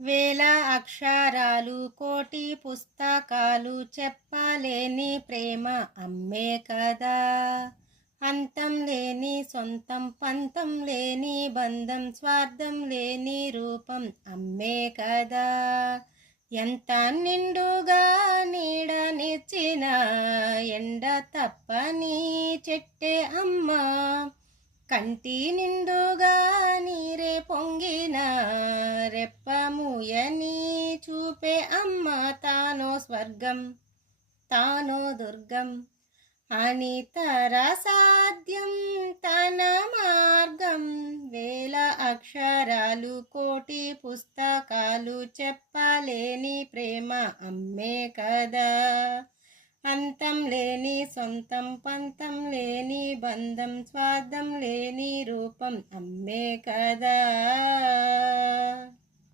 వేల అక్షరాలు కోటి పుస్తకాలు చెప్పలేని ప్రేమ అమ్మే కదా. అంతం లేని సొంతం పంతం లేని బంధం స్వార్థం లేని రూపం అమ్మే కదా. ఎంత నిండుగా నీడనిచ్చిన ఎండ తప్పని చెట్టే అమ్మ. కంటి నిండుగా నీరే పొంగిన రెప్పముయని చూపే అమ్మ. తానో స్వర్గం తానో దుర్గం అని సాధ్యం తన మార్గం. వేల అక్షరాలు కోటి పుస్తకాలు చెప్పలేని ప్రేమ అమ్మే కదా. అంతం లేని సొంతం పంతం లేని బంధం స్వార్థం లేని రూపం అమ్మే కదా.